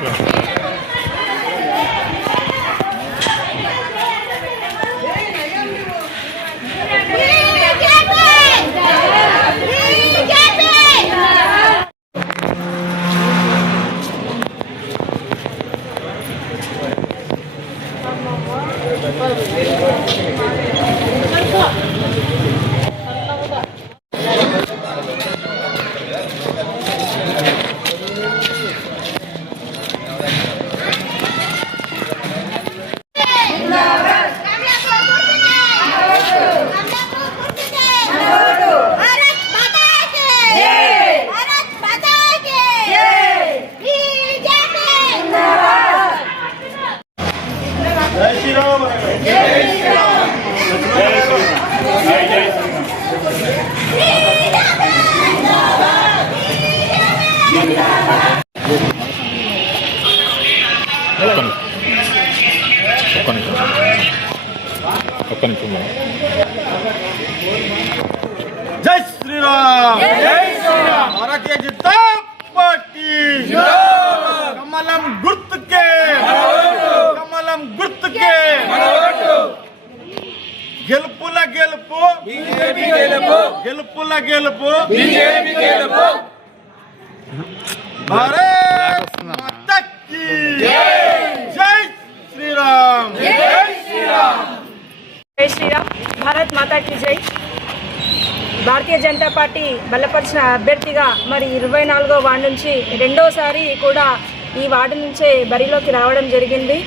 Yeah. కనుక్కుందాం జై శ్రీరామ్! భారతీయ Janata party! కమలం గుర్తుకే! కమలం గుర్తుకే! గెలుపుల గెలుపు! గెలుపుల గెలుపు! భారత్ మాతకి! భారత్ జై. భారతీయ జనతా పార్టీ బలపరిచిన అభ్యర్థిగా మరి ఇరవై నాలుగో వార్డు నుంచి రెండోసారి కూడా ఈ వార్డు నుంచే బరిలోకి రావడం జరిగింది.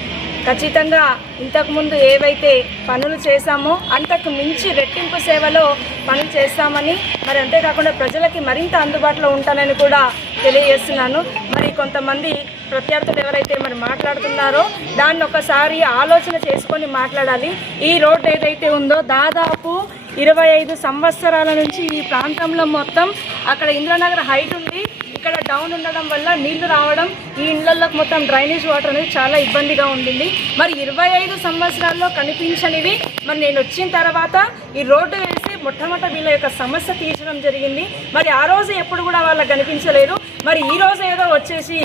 ఖచ్చితంగా ఇంతకుముందు ఏవైతే పనులు చేశామో అంతకు మించి రెట్టింపు సేవలో పనులు చేస్తామని మరి అంతేకాకుండా ప్రజలకి మరింత అందుబాటులో ఉంటానని కూడా తెలియజేస్తున్నాను. మరి కొంతమంది ప్రత్యర్థులు ఎవరైతే మరి మాట్లాడుతున్నారో దాన్ని ఒకసారి ఆలోచన చేసుకొని మాట్లాడాలి. ఈ రోడ్డు ఏదైతే ఉందో దాదాపు ఇరవై ఐదు సంవత్సరాల నుంచి ఈ ప్రాంతంలో మొత్తం అక్కడ ఇంద్రనగర్ హైట్ ఉంది. ఇక్కడ డౌన్ ఉండడం వల్ల నీళ్ళు రావడం ఈ ఇళ్ళలోకి మొత్తం డ్రైనేజ్ వాటర్ అనేది చాలా ఇబ్బందిగా ఉండింది. మరి ఇరవై ఐదు సంవత్సరాల్లో కనిపించనివి మరి నేను వచ్చిన తర్వాత ఈ రోడ్డు వేసి మొట్టమొదటి వీళ్ళ యొక్క సమస్య తీర్చడం జరిగింది. మరి ఆ రోజు ఎప్పుడు కూడా వాళ్ళకి కనిపించలేదు. మరి ఈ రోజు ఏదో వచ్చేసి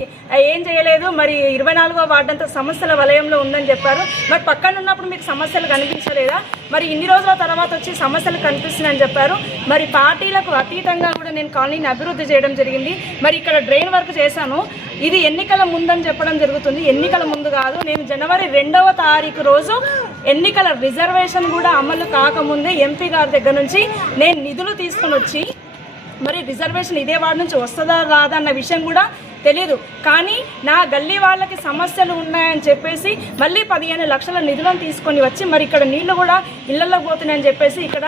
ఏం చేయలేదు. మరి ఇరవై నాలుగో వార్డంతో సమస్యల వలయంలో ఉందని చెప్పారు. మరి పక్కన ఉన్నప్పుడు మీకు సమస్యలు కనిపించలేదా? మరి ఇన్ని రోజుల తర్వాత వచ్చి సమస్యలు కనిపిస్తున్నాయని చెప్పారు. మరి పార్టీలకు అతీతంగా కూడా నేను కాలనీని అభివృద్ధి చేయడం జరిగింది. మరి ఇక్కడ డ్రైన్ వర్క్ చేశాను. ఇది ఎన్నికల ముందని చెప్పడం జరుగుతుంది. ఎన్నికల ముందు కాదు నేను జనవరి రెండవ తారీఖు రోజు ఎన్నికల రిజర్వేషన్ కూడా అమలు కాకముందే ఎంపీ గారి దగ్గర నుంచి నేను నిధులు తీసుకొని వచ్చి మరి రిజర్వేషన్ ఇదే వార్డు నుంచి వస్తుందా రాదా అన్న విషయం కూడా తెలియదు కానీ నా గల్లీ వాళ్ళకి సమస్యలు ఉన్నాయని చెప్పేసి మళ్ళీ పదిహేను లక్షల నిధులను తీసుకొని వచ్చి మరి ఇక్కడ నీళ్ళు కూడా ఇళ్ళలో పోతున్నాయని చెప్పేసి ఇక్కడ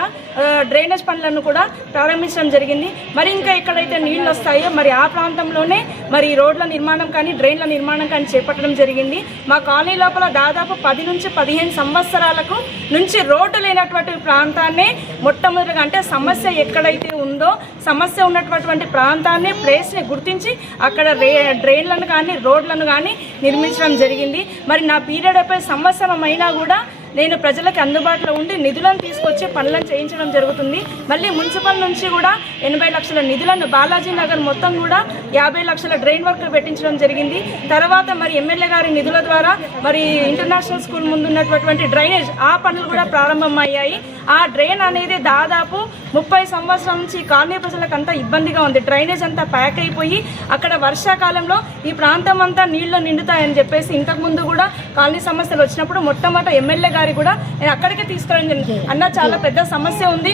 డ్రైనేజ్ పనులను కూడా ప్రారంభించడం జరిగింది. మరి ఇంకా ఎక్కడైతే నీళ్ళు వస్తాయో మరి ఆ ప్రాంతంలోనే మరి రోడ్ల నిర్మాణం కానీ డ్రైన్ల నిర్మాణం కానీ చేపట్టడం జరిగింది. మా కాలనీ లోపల దాదాపు పది నుంచి పదిహేను సంవత్సరాలకు నుంచి రోడ్డు లేనటువంటి ప్రాంతాన్ని మొట్టమొదటిగా అంటే సమస్య ఎక్కడైతే ఉందో సమస్య ఉన్నటువంటి ప్రాంతాన్ని ప్లేస్ని గుర్తించి అక్కడ రే డ్రైన్లను కానీ రోడ్లను కానీ నిర్మించడం జరిగింది. మరి నా పీరియడ్ అయిపోయి సంవత్సరం అయినా కూడా నేను ప్రజలకు అందుబాటులో ఉండి నిధులను తీసుకొచ్చి పనులను చేయించడం జరుగుతుంది. మళ్ళీ మున్సిపల్ నుంచి కూడా ఎనభై లక్షల నిధులను బాలాజీ నగర్ మొత్తం కూడా యాభై లక్షల డ్రైన్ వర్క్ పెట్టించడం జరిగింది. తర్వాత మరి ఎమ్మెల్యే గారి నిధుల ద్వారా మరి ఇంటర్నేషనల్ స్కూల్ ముందు ఉన్నటువంటి డ్రైనేజ్ ఆ పనులు కూడా ప్రారంభమయ్యాయి. ఆ డ్రైన్ అనేది దాదాపు ముప్పై సంవత్సరాల నుంచి కాలనీ ప్రజలకు అంతా ఇబ్బందిగా ఉంది. డ్రైనేజ్ అంతా ప్యాక్ అయిపోయి అక్కడ వర్షాకాలంలో ఈ ప్రాంతం అంతా నీళ్ళు నిండుతాయని చెప్పేసి ఇంతకుముందు కూడా కాలనీ సమస్యలు వచ్చినప్పుడు మొట్టమొదట ఎమ్మెల్యే గారి కూడా నేను అక్కడికే తీసుకురండి. అన్న చాలా పెద్ద సమస్య ఉంది.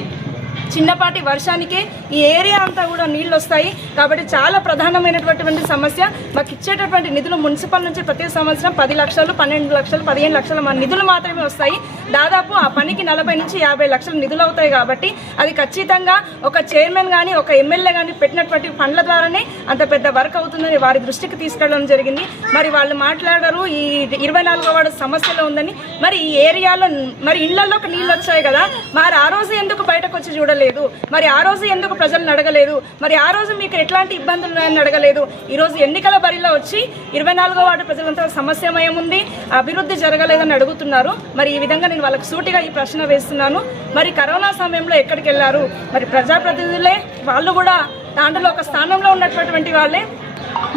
చిన్నపాటి వర్షానికే ఈ ఏరియా అంతా కూడా నీళ్ళు వస్తాయి కాబట్టి చాలా ప్రధానమైనటువంటి సమస్య. మాకు ఇచ్చేటటువంటి నిధులు మున్సిపల్ నుంచి ప్రతి సంవత్సరం పది లక్షలు పన్నెండు లక్షలు పదిహేను లక్షలు మా నిధులు మాత్రమే వస్తాయి. దాదాపు ఆ పనికి నలభై నుంచి యాభై లక్షలు నిధులు అవుతాయి కాబట్టి అది ఖచ్చితంగా ఒక చైర్మన్ కానీ ఒక ఎమ్మెల్యే కానీ పెట్టినటువంటి ఫండ్ల ద్వారానే అంత పెద్ద వర్క్ అవుతుందని వారి దృష్టికి తీసుకెళ్ళడం జరిగింది. మరి వాళ్ళు మాట్లాడారు ఈ ఇరవై నాలుగో వాడు సమస్యలో ఉందని. మరి ఈ ఏరియాలో మరి ఇళ్ళలోకి నీళ్ళు వచ్చాయి కదా. మరి ఆ రోజు బయటకు వచ్చి చూడలేదు. మరి ఆ రోజు ఎందుకు ప్రజలను అడగలేదు? మరి ఆ రోజు మీకు ఎట్లాంటి ఇబ్బందులు ఉన్నాయని అడగలేదు ఈరోజు ఎన్నికల బరిలో వచ్చి ఇరవై నాలుగో వార్డు ప్రజలంతా సమస్యమయం ఉంది అభివృద్ధి జరగలేదని అడుగుతున్నారు. మరి ఈ విధంగా నేను వాళ్ళకి సూటిగా ఈ ప్రశ్న వేస్తున్నాను. మరి కరోనా సమయంలో ఎక్కడికి వెళ్ళారు? మరి ప్రజాప్రతినిధులే వాళ్ళు కూడా దాంట్లో ఒక స్థానంలో ఉన్నటువంటి వాళ్ళే.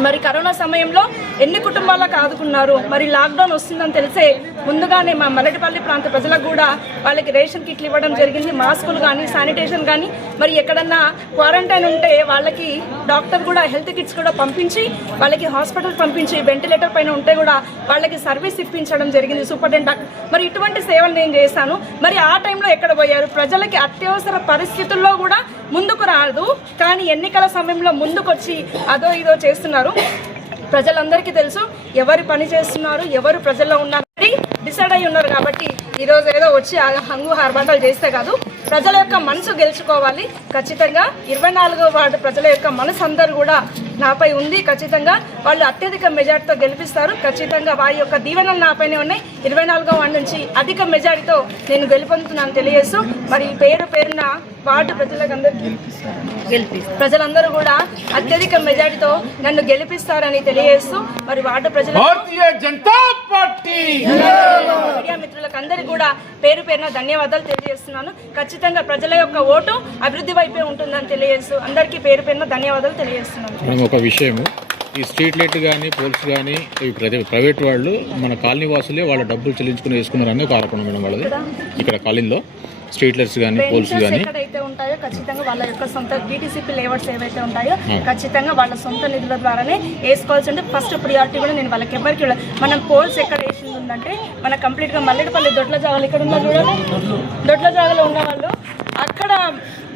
మరి కరోనా సమయంలో ఎన్ని కుటుంబాలకు ఆదుకున్నారు మరి లాక్డౌన్ వస్తుందని తెలిసే ముందుగానే మా మల్లెటిపల్లి ప్రాంత ప్రజలకు కూడా వాళ్ళకి రేషన్ కిట్లు ఇవ్వడం జరిగింది. మాస్కులు కానీ శానిటేషన్ కానీ మరి ఎక్కడన్నా క్వారంటైన్ ఉంటే వాళ్ళకి డాక్టర్ కూడా హెల్త్ కిట్స్ కూడా పంపించి వాళ్ళకి హాస్పిటల్ పంపించి వెంటిలేటర్ పైన ఉంటే కూడా వాళ్ళకి సర్వీస్ ఇప్పించడం జరిగింది సూపరింటెండెంట్. డాక్టర్ మరి ఇటువంటి సేవలు నేను చేశాను. మరి ఆ టైంలో ఎక్కడ పోయారు? ప్రజలకి అత్యవసర పరిస్థితుల్లో కూడా ముందుకు రాదు. కానీ ఎన్నికల సమయంలో ముందుకొచ్చి అదో ఇదో చేస్తున్నారు. ప్రజలందరికీ తెలుసు ఎవరు పని చేస్తున్నారు ఎవరు ప్రజల్లో ఉన్నారు డిసైడ్ అయి ఉన్నారు కాబట్టి ఈరోజు ఏదో వచ్చి హంగు హార్బాటాలు చేస్తే కాదు ప్రజల యొక్క మనసు గెలుచుకోవాలి. ఖచ్చితంగా ఇరవై నాలుగో వార్డు ప్రజల యొక్క మనసు అందరూ కూడా నాపై ఉంది. ఖచ్చితంగా వాళ్ళు అత్యధిక మెజార్టీతో గెలిపిస్తారు. ఖచ్చితంగా వారి యొక్క దీవెనలు నాపైనే ఉన్నాయి. ఇరవై నాలుగో వార్డు నుంచి అధిక మెజారిటీతో నేను గెలుపొందుతున్నాను తెలియజేస్తూ మరి ఈ పేరు పేరున వార్డు ప్రజలకు అందరికీ ప్రజలందరూ కూడా అత్యధిక మెజారిటీతో నన్ను గెలిపిస్తారని తెలియజేస్తూ మరి వార్డు ప్రజల భారతీయ జనతా పార్టీ! మీడియా మిత్రులకు అందరికీ కూడా పేరు పేరున ధన్యవాదాలు తెలియజేస్తున్నాను. ఖచ్చితంగా ప్రజల యొక్క ఓటు అభివృద్ధి వైపే ఉంటుందని తెలియజేస్తూ అందరికీ పేరు పేరున ధన్యవాదాలు తెలియజేస్తున్నాను. ఒక విషయము. ఈ స్ట్రీట్ లైట్ కానీ పోల్స్ కానీ ఈ ప్రతి ప్రైవేట్ వాళ్ళు మన కాలనీ వాసులే వాళ్ళ డబ్బులు చెల్లించుకుని వేసుకున్నారని ఒక ఆరోపణ మేడం వాళ్ళది. ఇక్కడ కాలనీలో స్ట్రీట్ లైట్స్ కానీ పోల్స్ కానీ ఎక్కడైతే ఉంటాయో ఖచ్చితంగా వాళ్ళ యొక్క సొంత బీటీసీపీ లేవర్స్ ఏవైతే ఉంటాయో ఖచ్చితంగా వాళ్ళ సొంత నిధుల ద్వారానే వేసుకోవాల్సి ఉంటే ఫస్ట్ ప్రియారిటీ కూడా నేను వాళ్ళకి ఎవరికి. మనం పోల్స్ ఎక్కడ వేసింది ఉందంటే మన కంప్లీట్గా మల్లెడపల్లి దొడ్ల జాగాలు ఇక్కడ ఉన్న చూడండి. దొడ్ల జాగాలో ఉన్న వాళ్ళు అక్కడ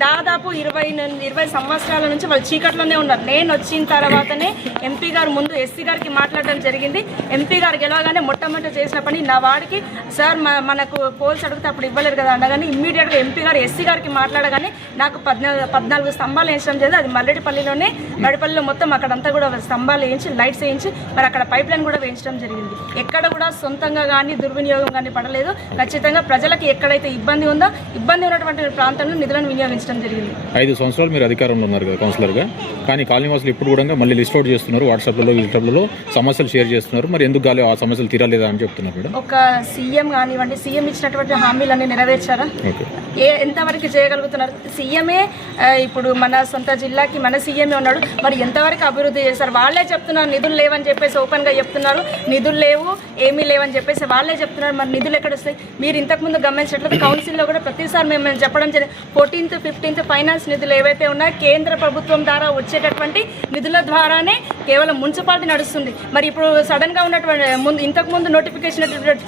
దాదాపు ఇరవై ఇరవై సంవత్సరాల నుంచి వాళ్ళు చీకట్లోనే ఉన్నారు. నేను వచ్చిన తర్వాతనే ఎంపీ గారు ముందు ఎస్సీ గారికి మాట్లాడడం జరిగింది. ఎంపీ గారు గెలవగానే మొట్టమొదటి చేసిన పని నా వాడికి సార్ మనకు పోల్స్ అడిగితే అప్పుడు ఇవ్వలేరు కదా అనగానే ఇమ్మీడియట్గా ఎంపీ గారు ఎస్సీ గారికి మాట్లాడగానే నాకు పద్నాలుగు పద్నాలుగు స్తంభాలు వేయించడం జరిగింది. అది మల్లెడిపల్లిలోనే మడిపల్లిలో మొత్తం అక్కడంతా కూడా స్తంభాలు వేయించి లైట్స్ వేయించి మరి అక్కడ పైప్ లైన్ కూడా వేయించడం జరిగింది. ఎక్కడ కూడా సొంతంగా కానీ దుర్వినియోగం కానీ పడలేదు. ఖచ్చితంగా ప్రజలకు ఎక్కడైతే ఇబ్బంది ఉందో ఇబ్బంది ఉన్నటువంటి ప్రాంతంలో నిధులను వినియోగించారు జరిగింది. ఐదు సంవత్సరాలు మీరు అధికారంలో ఉన్నారు కదా కౌన్సిలర్గా కానీ కాలనీ వాసులు ఇప్పుడు కూడా మళ్ళీ లిస్ట్ అవుట్ చేస్తున్నారు వాట్సాప్లలో వీటిలలో సమస్యలు షేర్ చేస్తున్నారు. మరి ఎందుకు గాలి ఆ సమస్యలు తీరలేదా అని చెప్తున్నారు మేడం? ఒక సీఎం కానివ్వండి సీఎం ఇచ్చినటువంటి హామీలన్నీ నెరవేర్చారా? ఏ ఎంతవరకు చేయగలుగుతున్నారు? సీఎమే ఇప్పుడు మన సొంత జిల్లాకి మన సీఎంఏ ఉన్నాడు. మరి ఎంతవరకు అభివృద్ధి చేశారు? వాళ్ళే చెప్తున్నారు నిధులు లేవని చెప్పేసి ఓపెన్గా చెప్తున్నారు. నిధులు లేవు ఏమీ లేవని చెప్పేసి వాళ్ళే చెప్తున్నారు. మరి నిధులు ఎక్కడ వస్తాయి? మీరు ఇంతకుముందు గమనించినట్లయితే కౌన్సిల్లో కూడా ప్రతిసారి మేము మేము చెప్పడం జరిగింది. ఫోర్టీన్త్ ఫిఫ్టీన్త్ ఫైనాన్స్ నిధులు ఏవైతే ఉన్నాయో కేంద్ర ప్రభుత్వం ద్వారా వచ్చేటటువంటి నిధుల ద్వారానే కేవలం మున్సిపాలిటీ నడుస్తుంది. మరి ఇప్పుడు సడన్గా ఉన్నటువంటి ముందు ఇంతకుముందు నోటిఫికేషన్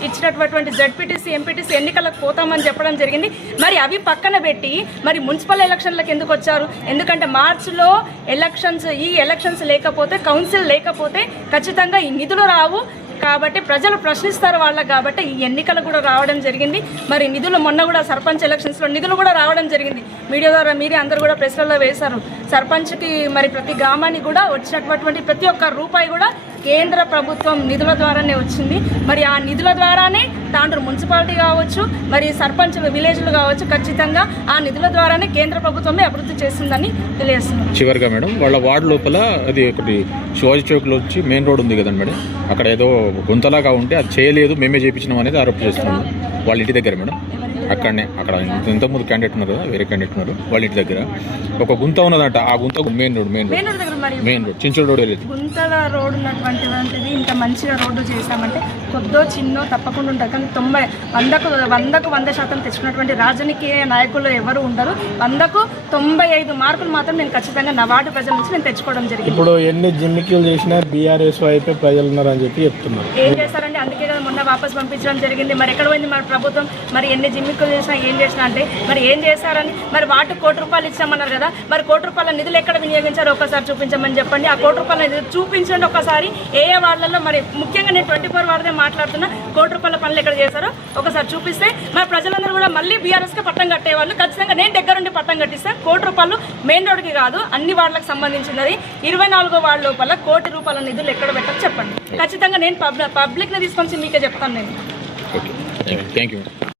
ఇచ్చినటువంటి జడ్పీటీసీ ఎంపీటీసీ ఎన్నికలకు పోతామని చెప్పడం జరిగింది. మరి అవి పక్కన పెట్టి మరి మున్సిపల్ ఎలక్షన్లకు ఎందుకు వచ్చారు? ఎందుకంటే మార్చిలో ఎలక్షన్స్ ఈ ఎలక్షన్స్ లేకపోతే కౌన్సిల్ లేకపోతే ఖచ్చితంగా ఈ నిధులు రావు. కాబట్టి ప్రజలు ప్రశ్నిస్తారు వాళ్ళకి కాబట్టి ఈ ఎన్నికలు కూడా రావడం జరిగింది. మరి నిధులు మొన్న కూడా సర్పంచ్ ఎలక్షన్స్లో నిధులు కూడా రావడం జరిగింది. మీడియా ద్వారా మీరే అందరూ కూడా ప్రెస్లలో వేశారు. సర్పంచ్కి మరి ప్రతి గ్రామానికి కూడా వచ్చినటువంటి ప్రతి ఒక్క రూపాయి కూడా కేంద్ర ప్రభుత్వం నిధుల ద్వారానే వచ్చింది. మరి ఆ నిధుల ద్వారానే తాండ్రు మున్సిపాలిటీ కావచ్చు మరి సర్పంచులు విలేజ్లు కావచ్చు ఖచ్చితంగా ఆ నిధుల ద్వారానే కేంద్ర ప్రభుత్వమే అభివృద్ధి చేస్తుందని తెలియజేస్తున్నారు. చివరిగా మేడం వాళ్ళ వార్డు లోపల అది ఒకటి శివాజీ చౌక్లో వచ్చి మెయిన్ రోడ్ ఉంది కదండి మేడం. అక్కడ ఏదో గుంతలాగా ఉంటే అది చేయలేదు మేమే చేయించినాం అనేది ఆరోపణ చేస్తున్నాము. వాళ్ళ ఇంటి దగ్గర మేడం. అక్కడనే అక్కడ ఇంతకుముందు క్యాండిడేట్ ఉన్నారు వేరే క్యాండిడేట్ ఉన్నారు వాళ్ళ ఇంటి దగ్గర. ఒక గుంత ఉన్నదంట ఆ గుంత మెయిన్ రోడ్ మెయిన్ రోడ్ మరి గుంతల రోడ్ ఉన్నటువంటిది ఇంత మంచిగా రోడ్డు చేశామంటే కొద్దో చిన్నో తప్పకుండా ఉంటుంది కానీ తొంభై వందకు వందకు వంద శాతం తెచ్చుకున్నటువంటి రాజకీయ నాయకులు ఎవరు ఉండరు. వందకు తొంభై ఐదు మార్కులు మాత్రం నేను ఖచ్చితంగా నా వార్డు ప్రజల నుంచి నేను తెచ్చుకోవడం జరిగింది. ఇప్పుడు ఎన్ని జిమ్మికీలు చేసినా బీఆర్ఎస్ వైపే ప్రజలు ఉన్నారని చెప్పి చెప్తున్నారు. ఏం చేస్తారంటే అందుకే కదా మొన్న వాపస్ పంపించడం జరిగింది. మరి ఎక్కడ పోయింది మరి ప్రభుత్వం? మరి ఎన్ని జిమ్మిక్కులు చేసినా ఏం చేసినా అంటే మరి ఏం చేశారని మరి వాటి కోటి రూపాయలు ఇచ్చామన్నారు కదా. మరి కోటి రూపాయల నిధులు ఎక్కడ వినియోగించారో ఒకసారి చూపించమని చెప్పండి. ఆ కోటి రూపాయలు అనేది చూపించండి ఒకసారి. ఏ ఏ వార్డులలో మరి ముఖ్యంగా నేను ట్వంటీ ఫోర్ వార్డే మాట్లాడుతున్నా. కోటి రూపాయల పనులు ఎక్కడ చేశారో ఒకసారి చూపిస్తే. మరి ప్రజలందరూ కూడా మళ్ళీ బీఆర్ఎస్కి పట్టం కట్టేవాళ్ళు. ఖచ్చితంగా నేను దగ్గరుండి పట్టం కట్టిస్తాను కోటి రూపాయలు మెయిన్ రోడ్కి కాదు అన్ని వార్డులకు సంబంధించినది. ఇరవై నాలుగో వార్డు లోపల కోటి రూపాయల నిధులు ఎక్కడ పెట్టచ్చు చెప్పండి. ఖచ్చితంగా నేను పబ్లిక్ని తీసుకొని మీకే చెప్తాను నేను. Thank you